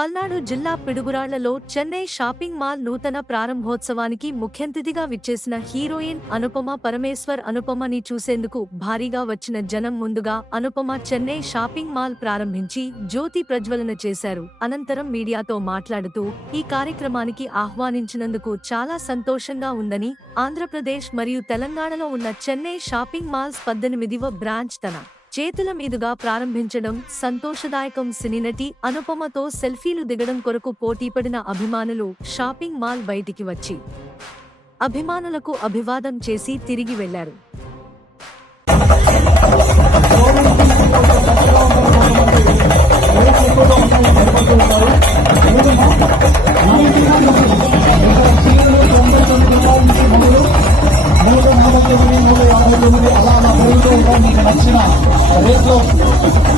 పల్నాడు జిల్లా పిడుగురాళ్ళలో Chennai shopping mall నూతన ప్రారంభోత్సవానికి ముఖ్యంతిథిగా విచ్చేసిన హీరోయిన్ అనుపమ పరమేశ్వర్ అనుపమని చూసేందుకు భారీగా వచ్చిన జనం ముందుగా అనుపమ చెన్నై షాపింగ్ మాల్ ప్రారంభించి జ్యోతి ప్రజ్వలన చేశారు. అనంతరం మీడియాతో మాట్లాడుతూ ఈ కార్యక్రమానికి ఆహ్వానించినందుకు చాలా సంతోషంగా ఉందని ఆంధ్రప్రదేశ్ మరియు తెలంగాణలో ఉన్న చెన్నై షాపింగ్ మాల్స్ పద్దెనిమిదివ బ్రాంచ్ తన చేతుల మీదుగా ప్రారంభించడం సంతోషదాయకం సినీనటి అనుపమతో సెల్ఫీలు దిగడం కొరకు పోటీపడిన అభిమానులు షాపింగ్ మాల్ బయటికి వచ్చి అభిమానులకు అభివాదం చేసి తిరిగి వెళ్ళారు. అలా మీకు నచ్చిన రేట్లో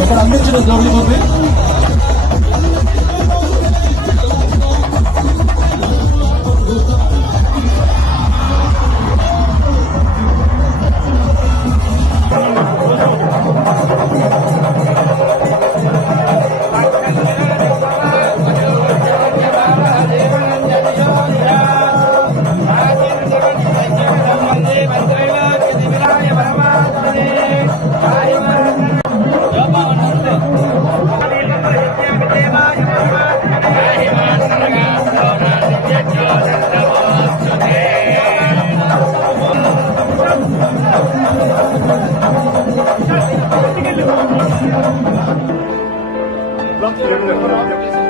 ఇక్కడ అందించడం జరుగుతుంది toplam kremi de koyabilir.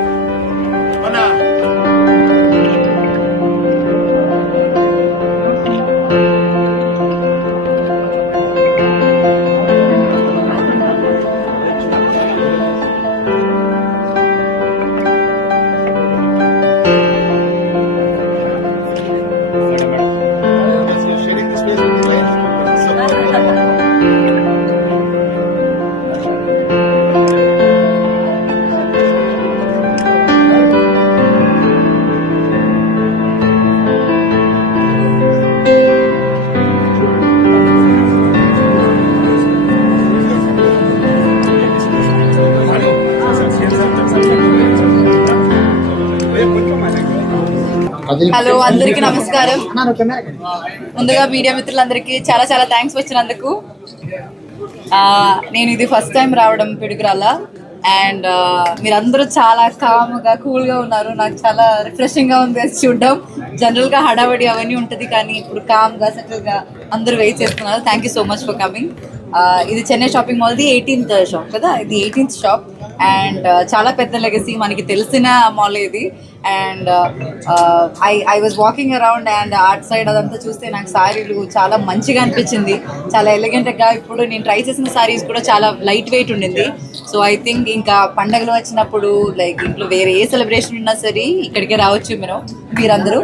Hello అందరికీ నమస్కారం. ముందుగా మీడియా మిత్రులందరికీ చాలా చాలా థ్యాంక్స్ వచ్చినందుకు. నేను ఇది ఫస్ట్ టైం రావడం పిడుగురాల అండ్ మీరందరూ చాలా కామ్గా కూల్గా ఉన్నారు. నాకు చాలా రిఫ్రెషింగ్గా ఉంది చూడడం. జనరల్గా హడావడి అవన్నీ ఉంటుంది కానీ ఇప్పుడు కామ్గా సెటిల్గా అందరూ వెయిట్ చేస్తున్నారు. Thank you so much for coming ఇది చెన్నై షాపింగ్ మాల్ది ఎయిటీన్త్ షాప్ కదా? ఇది ఎయిటీన్త్ షాప్ అండ్ చాలా పెద్ద లెగసీ మనకి తెలిసిన మాల్ ఇది. And I I was walking around and art side అదంతా చూస్తే నాకు సారీలు చాలా మంచిగా అనిపించింది. చాలా ఎలిగెంట్గా ఇప్పుడు నేను ట్రై చేసిన సారీస్ కూడా చాలా లైట్ వెయిట్ ఉండింది. సో ఐ థింక్ ఇంకా పండగలు వచ్చినప్పుడు లైక్ ఇంట్లో వేరే ఏ సెలబ్రేషన్ ఉన్నా సరే ఇక్కడికే రావచ్చు మీరు మీరందరూ.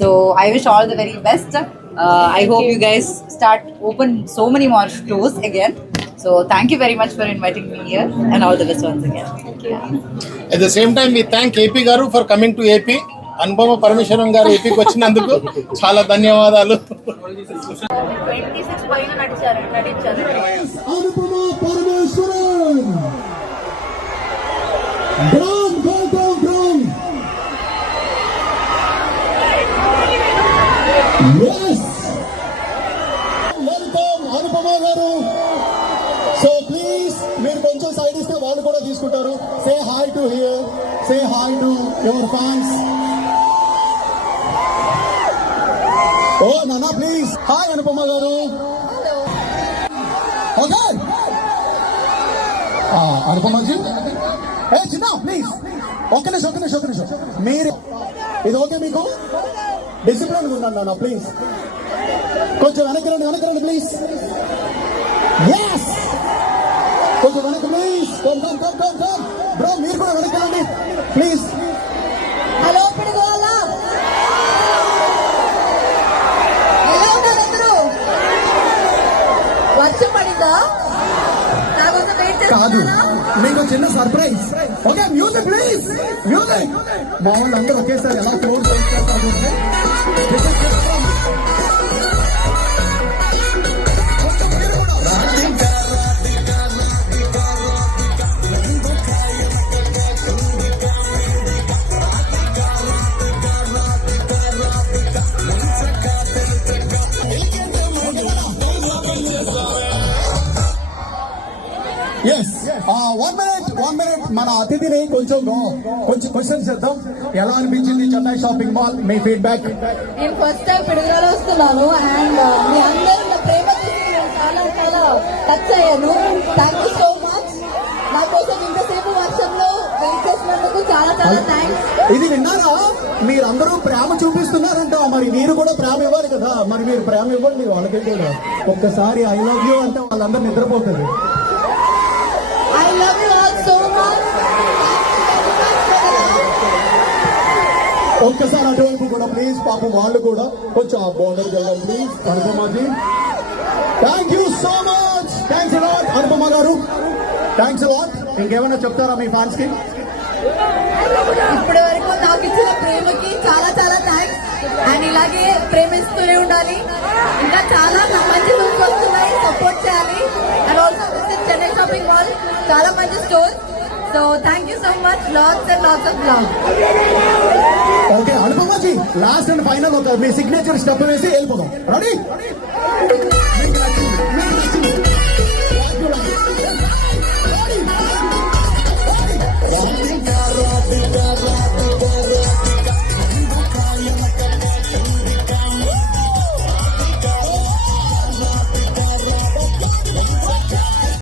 So I wish all the very best I hope you guys start open so many more stores again so thank you very much for inviting me here and all the best once again at the same time we thank AP garu for coming to AP Anupama Parameswaran garu ఏపీకి వచ్చినందుకు చాలా ధన్యవాదాలు. గారు. So please మీరు కొంచెం side ఇస్తే వాళ్ళు కూడా తీసుకుంటారు. Say hi to here say hi to your fans ఓ నానా ప్లీజ్ హాయ్ అనుపమ గారు. ఓకే అనుపమాజీ ఏ చిన్న ప్లీజ్ ఒక్క నిమిషం ఒక్క నిమిషం ఒక్క నిమిషం. మీరు ఇది ఓకే మీకు? డిసిప్లిన్ ఉండండి నాన్న ప్లీజ్ కొంచెం వెనక్కి రండి వెనక్కి రండి ప్లీజ్ కొంచెం వెనక్కి ప్లీజ్ బ్రో మీరు కూడా వెనక్కి రండి. ప్లీజ్ హలో వర్షం పడిందా? కాదు. మీకు చిన్న surprise okay music please music మా వాళ్ళు అందరూ ఒకేసారి ఎలా floor one minute one minute మన అతిథిని కొంచెం కొంచెం క్వశ్చన్ చేద్దాం. ఎలా అనిపించింది చెన్నై షాపింగ్ మాల్? మీ ఫీడ్బ్యాక్? నేను ఫస్ట్ టైం పిడుగురాలు వస్తున్నాను అండ్ మీ అందరూ నా ప్రేమ చూసి నేను చాలా చాలా టచ్ అయ్యాను. థ్యాంక్ యూ సో మచ్ నా కోసం ఇంతసేపు వర్షంలో వెయిట్ చేసినందుకు చాలా చాలా థ్యాంక్స్ ఇది విన్నారా? మీరందరూ ప్రేమ చూపిస్తున్నారంట. మరి మీరు కూడా ప్రేమ ఇవ్వాలి కదా. మరి మీరు ప్రేమ ఇవ్వండి వాళ్ళకి ఒక్కసారి ఐ లవ్ యూ అంటే వాళ్ళందరూ నిద్రపోతుంది I love you all so much ఒక్కసారి అటువైపు కూడా ప్లీజ్ పాపం వాళ్ళు కూడా కొంచెం ఆ బోర్డర్ వెళ్ళండి please Anupama ji. Thank you so much thanks a lot Anupama garu. Thanks a lot ఇంకేమైనా చెప్తారా మీ ఫ్యాన్స్కి? ఇప్పటి వరకు నాకు ఇచ్చిన ప్రేమకి చాలా చాలా థ్యాంక్స్ అండ్ ఇలాగే ప్రేమిస్తూనే ఉండాలి. ఇంకా చాలా మంచి లుక్స్ వస్తున్నాయి. సపోర్ట్ చేయాలి. And also Chennai shopping mall చాలా మంచి store so thank you so much lots and lots of love okay Anupama ji last and final ఒక మీ సిగ్నేచర్ స్టెప్ వేసి వెళ్ళిపోదాం. రెడీ